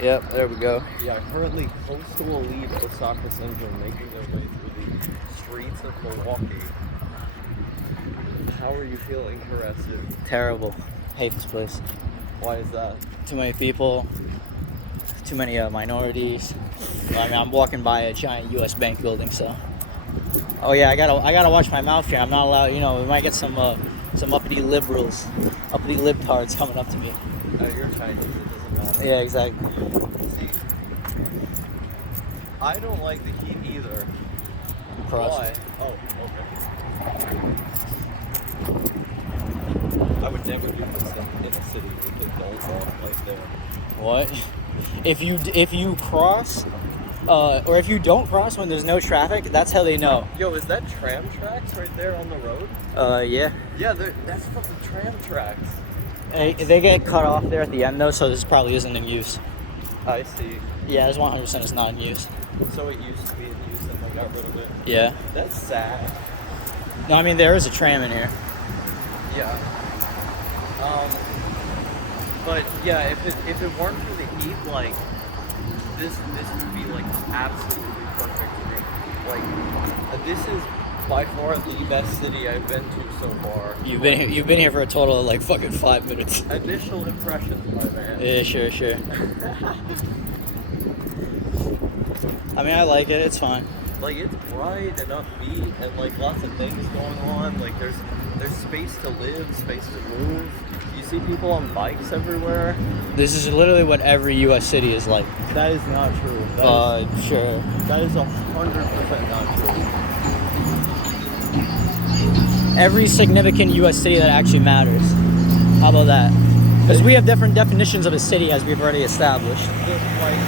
Yep, there we go. Yeah, currently coastal elite Osaka Central making their way through the streets of Milwaukee. How are you feeling, Harassed? Terrible. Hate this place. Why is that? Too many people. Too many minorities. I mean, I'm walking by a giant U.S. bank building, so. Oh yeah, I gotta watch my mouth here. I'm not allowed. You know, we might get some uppity liberals, uppity libtards coming up to me. You're Chinese. It doesn't matter. Yeah, exactly. See, I don't like the heat either. Cross. Why? Oh, okay. I would never do this in a city with the adults off like there. What? If you cross, or if you don't cross when there's no traffic, that's how they know. Yo, is that tram tracks right there on the road? Yeah. Yeah, that's fucking tram tracks. They get cut off there at the end though, so this probably isn't in use. I see. Yeah, it's 100% it's not in use. So it used to be in use and they got rid of it. Yeah. That's sad. No, I mean there is a tram in here. Yeah. But yeah, if it weren't for the heat, like this would be like absolutely perfect for me. Like this is by far the best city I've been to so far. You've been here for a total of like fucking 5 minutes. Initial impressions, my man. Yeah, sure. I mean, I like it. It's fine. Like it's bright and upbeat, and like lots of things going on. Like there's space to live, space to move. You see people on bikes everywhere. This is literally what every U.S. city is like. That is not true. Sure. That is 100% not true. Every significant U.S. city that actually matters. How about that? Because we have different definitions of a city, as we've already established. Like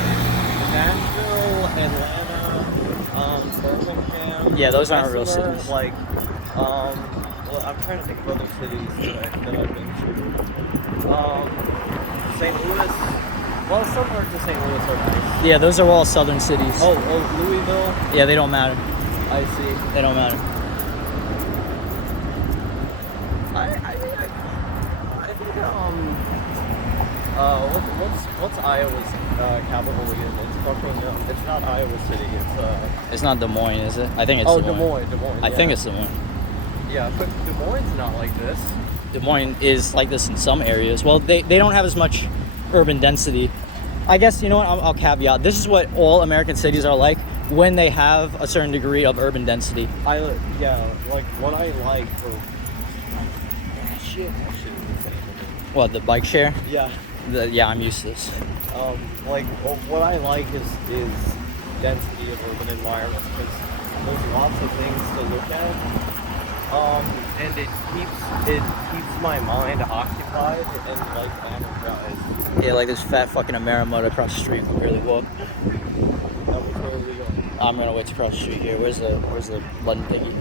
Nashville, Atlanta, Birmingham. Yeah, those aren't real Bessemer, cities. Like, well, I'm trying to think of other cities that I've been to. St. Louis. Well, some parts of St. Louis are nice. Yeah, those are all southern cities. Oh, Louisville. Yeah, they don't matter. I see. They don't matter. What's Iowa's capital again? It's fucking. It's not Iowa City. It's not Des Moines, is it? I think it's Des Moines. I think it's Des Moines. Yeah, but Des Moines not like this. Des Moines is like this in some areas. Well, they don't have as much urban density. I guess, you know what, I'll caveat. This is what all American cities are like when they have a certain degree of urban density. Like what I like for shit. What, the bike share? Yeah. Yeah, I'm used to this. What I like is density of urban environments, because there's lots of things to look at, and it keeps my mind occupied and like energized. Yeah, like this fat fucking Amerimud across the street can barely walk. That was where we going. I'm gonna wait to cross the street here. Where's the button thingy?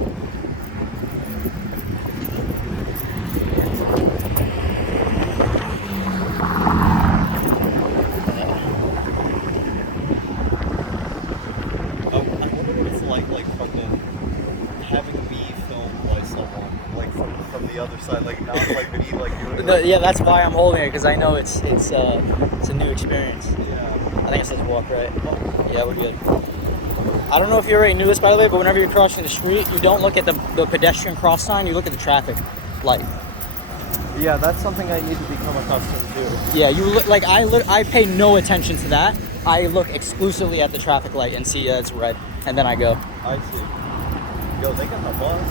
Other side, like not like me, like doing Yeah, that's why I'm holding it, because I know it's a new experience. Yeah. I think it says walk right. Yeah, we're good. I don't know if you already knew this, by the way, but whenever you're crossing the street, you don't look at the pedestrian cross sign. You look at the traffic light. Yeah, that's something I need to become accustomed to. Yeah, you look like I pay no attention to that. I look exclusively at the traffic light and see it's red, and then I go. I see. Yo, they got the bus.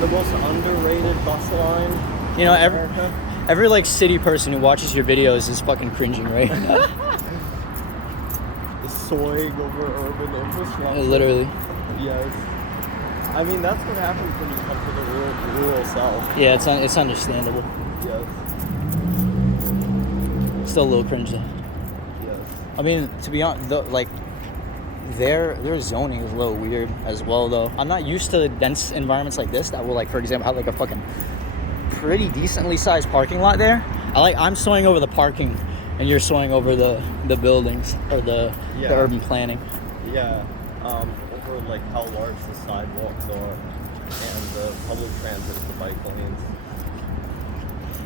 The most underrated bus line. You know, every like city person who watches your videos is fucking cringing right now. Soaring over urban infrastructure. Literally. Yes. I mean, that's what happens when you come to the rural south. Yeah, it's understandable. Yes. Still a little cringe though. Yes. I mean, to be honest, their zoning is a little weird as well, though. I'm not used to dense environments like this that will, like, for example, have like a fucking pretty decently sized parking lot there. I'm sawing over the parking, and you're sawing over the buildings or the urban planning. Yeah. Over like how large the sidewalks are and the public transit, the bike lanes.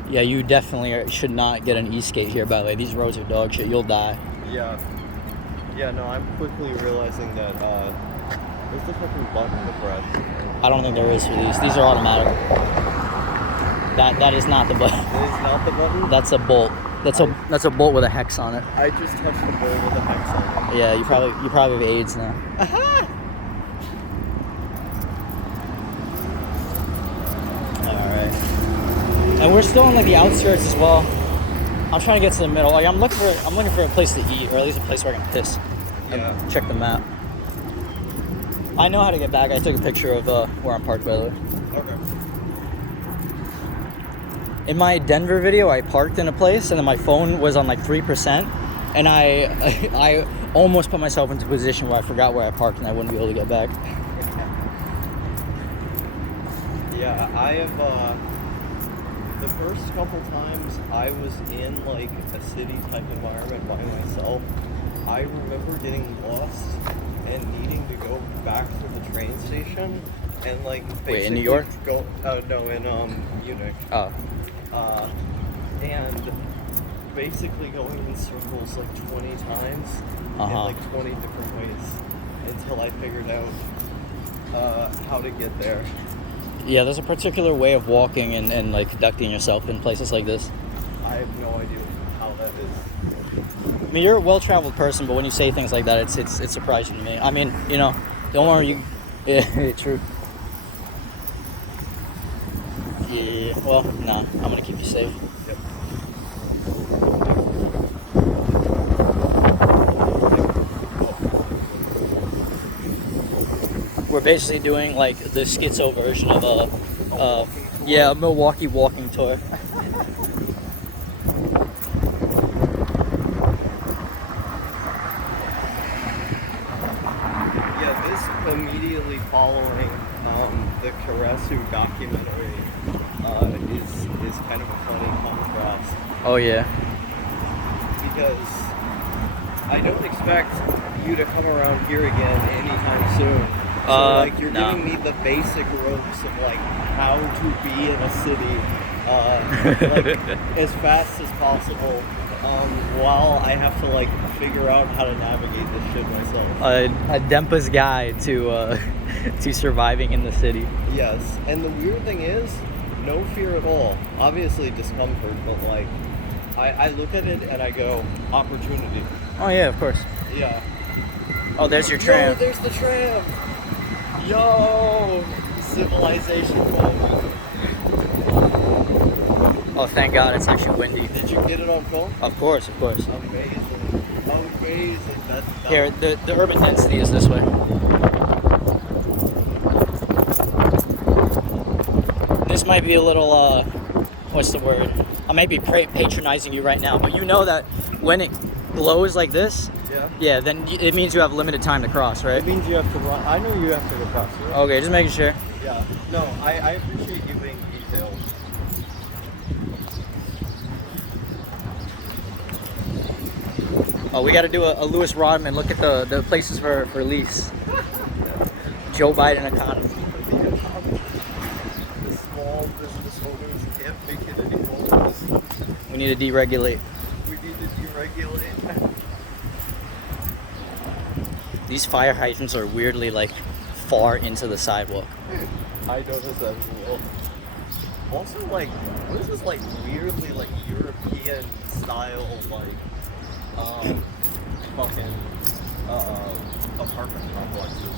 Yeah, you definitely should not get an e-skate here, by the way. These roads are dog shit. You'll die. Yeah. Yeah, no, I'm quickly realizing that, there's the fucking button to press. I don't think there is for these. These are automatic. That is not the button. It is not the button? That's a bolt. That's a bolt with a hex on it. I just touched the bolt with a hex on it. Yeah, you probably have AIDS now. Alright. And we're still on like the outskirts as well. I'm trying to get to the middle. Like I'm looking for a place to eat, or at least a place where I can piss. Yeah. Check the map. I know how to get back. I took a picture of where I'm parked, by the way. Okay. In my Denver video, I parked in a place, and then my phone was on like 3%, and I almost put myself into a position where I forgot where I parked, and I wouldn't be able to get back. Yeah, I have, the first couple times I was in like a city type environment by myself, I remember getting lost and needing to go back to the train station and like basically Wait, in New York? No, in Munich. Oh. And basically going in circles like 20 times in like 20 different ways until I figured out how to get there. Yeah, there's a particular way of walking and like conducting yourself in places like this. I have no idea how that is. I mean, you're a well-traveled person, but when you say things like that, it's surprising to me. I mean, you know, don't worry. Yeah, true. Yeah. Well, nah. I'm gonna keep you safe. Yep. We're basically doing like the Schizo version of a Milwaukee walking tour. Yeah, this immediately following the Karasu documentary is kind of a funny contrast. Oh yeah. Because I don't expect you to come around here again anytime soon. So like you're no. giving me the basic ropes of like how to be in a city like as fast as possible, while I have to like figure out how to navigate this shit myself. A Dempa's guide to surviving in the city. Yes, and the weird thing is, no fear at all. Obviously discomfort, but like I look at it and I go, opportunity. Oh yeah, of course. Yeah. Oh, there's your tram. Yo, there's the tram. Yo, civilization moment. Oh, thank God, it's actually windy. Did you get it on film? Of course, of course. Amazing. Amazing. That's Here, the urban density is this way. This might be a little, what's the word? I might be patronizing you right now, but you know that when it glows like this, yeah, then it means you have limited time to cross, right? It means you have to run. I know you have to go cross. Right? Okay, just making sure. Yeah. No, I appreciate you being detailed. Oh, we got to do a Lewis Rodman. Look at the places for lease. Joe Biden economy. The small business owners can't make it anymore. We need to deregulate. We need to deregulate. These fire hydrants are weirdly like far into the sidewalk. I noticed that as well. Also, like, what is this like weirdly like European style like fucking apartment complexes?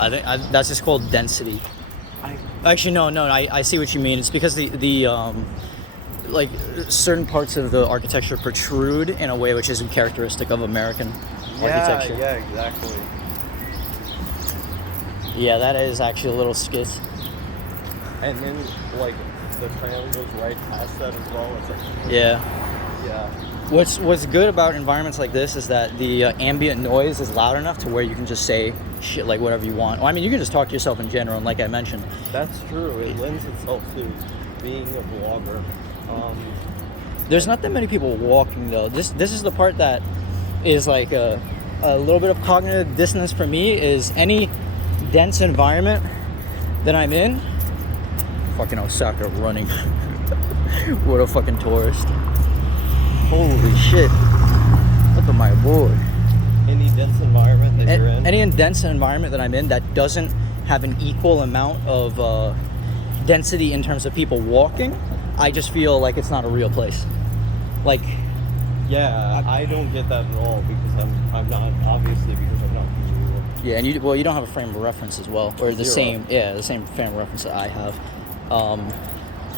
I think that's just called density. Actually, no. I see what you mean. It's because the like certain parts of the architecture protrude in a way which isn't characteristic of American architecture. Yeah, exactly. Yeah, that is actually a little skit. And then like the tram goes right past that as well. It's like, Yeah. What's good about environments like this is that the ambient noise is loud enough to where you can just say shit like whatever you want. Well, I mean, you can just talk to yourself in general, and like I mentioned. That's true. It lends itself to being a vlogger. There's not that many people walking though. This is the part that is like a little bit of cognitive dissonance for me. Is any dense environment that I'm in, fucking Osaka running. What a fucking tourist. Holy shit. Look at my board. Any dense environment that you're in? Any dense environment that I'm in that doesn't have an equal amount of density in terms of people walking, I just feel like it's not a real place. Like, yeah, I don't get that at all because I'm not, obviously, because I'm not from New York. yeah, and you don't have a frame of reference as well, or the Zero. the same frame of reference that I have.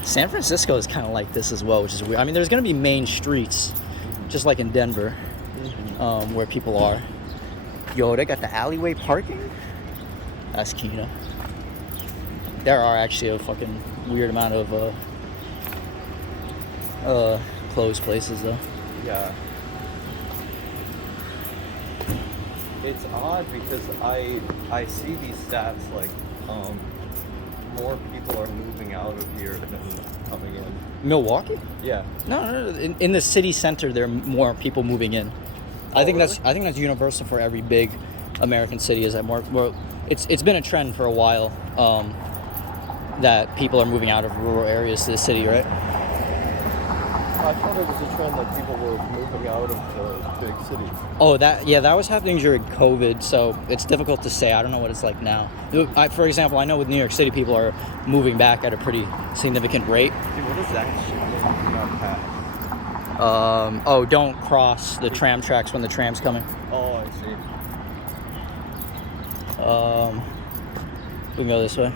San Francisco is kind of like this as well, which is weird. I mean, there's going to be main streets, just like in Denver, where people are. Yo, they got the alleyway parking? That's Kina. There are actually a fucking weird amount of closed places, though. Yeah. It's odd because I see these stats like more people are moving out of here than coming in. Milwaukee? Yeah. No. In the city center, there are more people moving in. I think that's universal for every big American city. Is that more? It's been a trend for a while that people are moving out of rural areas to the city, right? I thought it was a trend that people were moving out of the big cities. Oh, that was happening during COVID, so it's difficult to say. I don't know what it's like now. For example, I know with New York City, people are moving back at a pretty significant rate. Dude, what is that shit mean? Not pass. Don't cross the tram tracks when the tram's coming. Oh, I see. We can go this way.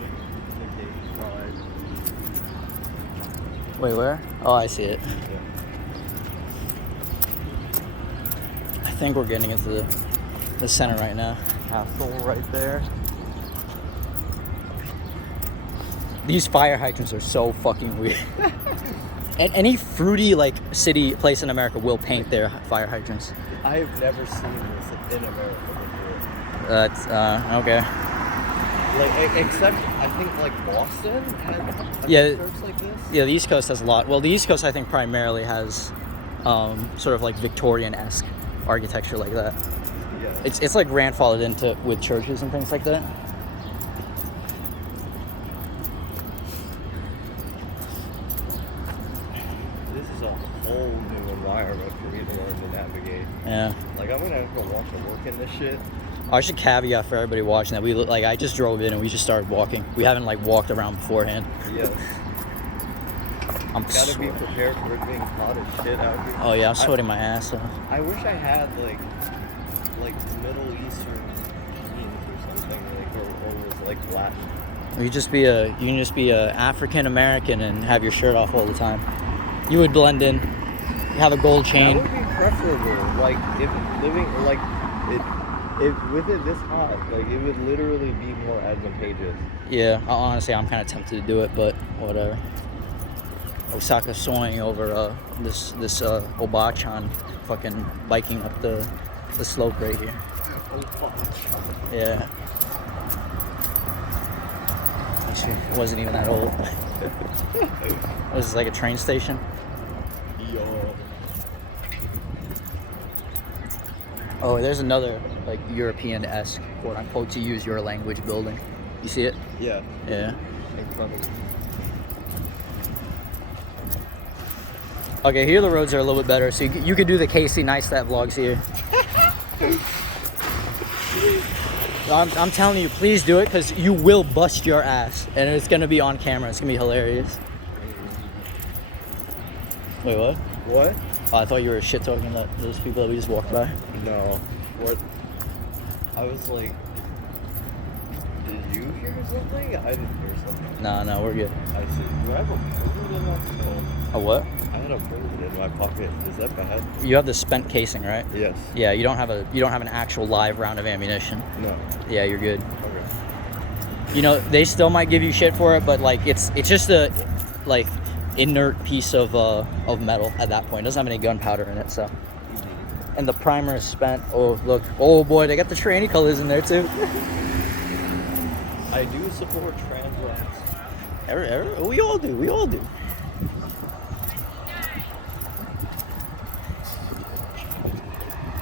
Wait, where? Oh, I see it. Yeah. I think we're getting into the center right now. Castle right there. These fire hydrants are so fucking weird. And any fruity like city place in America will paint their fire hydrants. I've never seen this in America before. That's okay. Like except I think like Boston had a church like this. Yeah, the East Coast has a lot. Well, the East Coast I think primarily has sort of like Victorian-esque architecture like that. Yeah. It's like grandfathered into with churches and things like that. This is a whole new environment for me to learn to navigate. Yeah. Like I'm gonna have to walk to work in this shit. I should caveat for everybody watching that I just drove in and we just started walking. We haven't like walked around beforehand. Yes. I'm Gotta be prepared for it being hot as shit out here. Oh yeah, I'm sweating my ass off. I wish I had like Middle Eastern genes or something or was like Latin. You can just be a African American and have your shirt off all the time. You would blend in. Have a gold chain. That would be preferable. Like if living like if with it this hot, like it would literally be more advantageous. Yeah, honestly, I'm kind of tempted to do it, but whatever. Osaka soaring over this Obachan fucking biking up the slope right here. Yeah. Actually, it wasn't even that old. It was like a train station. Yo. Oh, there's another like European-esque, quote unquote, to use your language building. You see it? Yeah. Yeah. Incredible. Okay, here the roads are a little bit better, so you could do the Casey Neistat vlogs here. I'm telling you, please do it, because you will bust your ass, and it's gonna be on camera. It's gonna be hilarious. Wait, what? What? Oh, I thought you were shit talking about those people that we just walked by. No. What? I was like, did you hear something? I didn't hear something. No, we're good. I see. Do I have a bullet in my phone? A what? I had a bullet in my pocket. Is that bad? You have the spent casing, right? Yes. Yeah, you don't have an actual live round of ammunition. No. Yeah, you're good. Okay. You know, they still might give you shit for it, but like it's just a like inert piece of metal at that point. It doesn't have any gunpowder in it, so. And the primer is spent. Oh, look. Oh boy, they got the tranny colors in there too. I do support trans rights. We all do.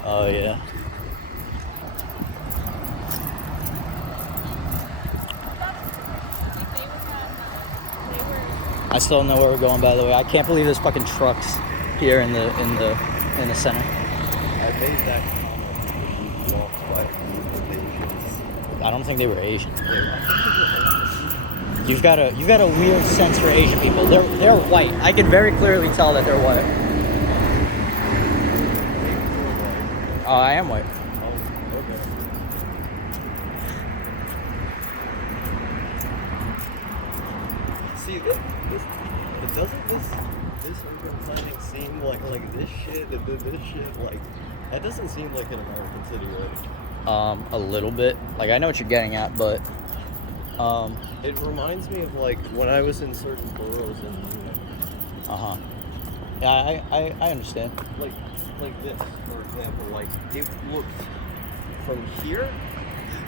Oh yeah. I still don't know where we're going, by the way. I can't believe there's fucking trucks here in the center. I made that comment when you walked by a group of Asians. I don't think they were Asian. You've got a weird sense for Asian people. They're white. I can very clearly tell that they're white. Oh, I am white. Oh, okay. See, doesn't this urban planning seem like this shit and then this shit, like, that doesn't seem like an American city, right? A little bit. Like, I know what you're getting at, but it reminds me of like when I was in certain boroughs in New York. Yeah, I understand. Like this, for example, like it looks from here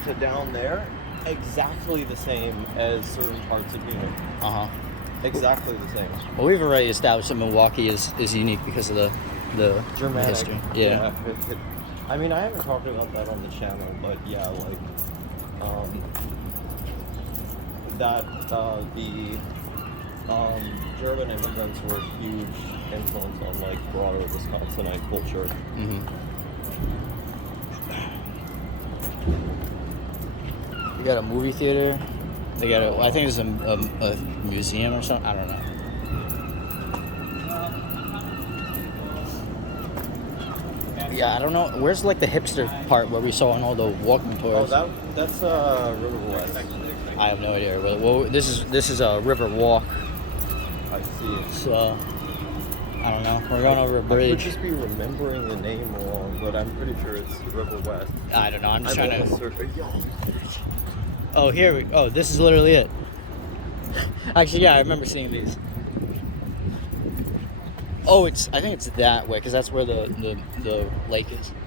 to down there exactly the same as certain parts of New York. Exactly the same. Well, we've already established that Milwaukee is unique because of the Germanic history. Yeah. I mean, I haven't talked about that on the channel, but yeah, like that the German immigrants were a huge influence on like broader Wisconsinite culture. You got a movie theater. They got I think it's a museum or something. I don't know. Yeah, I don't know. Where's like the hipster part where we saw on all the walking tours? Oh, that's River West. I have no idea. Well, this is a river walk. I see. So I don't know. We're going over a I could bridge. just be remembering the name wrong, but I'm pretty sure it's River West. I don't know. I'm just trying to. Yo. Oh, here we. Oh, this is literally it. Actually, yeah, I remember seeing these. Oh, I think it's that way because that's where the lake is.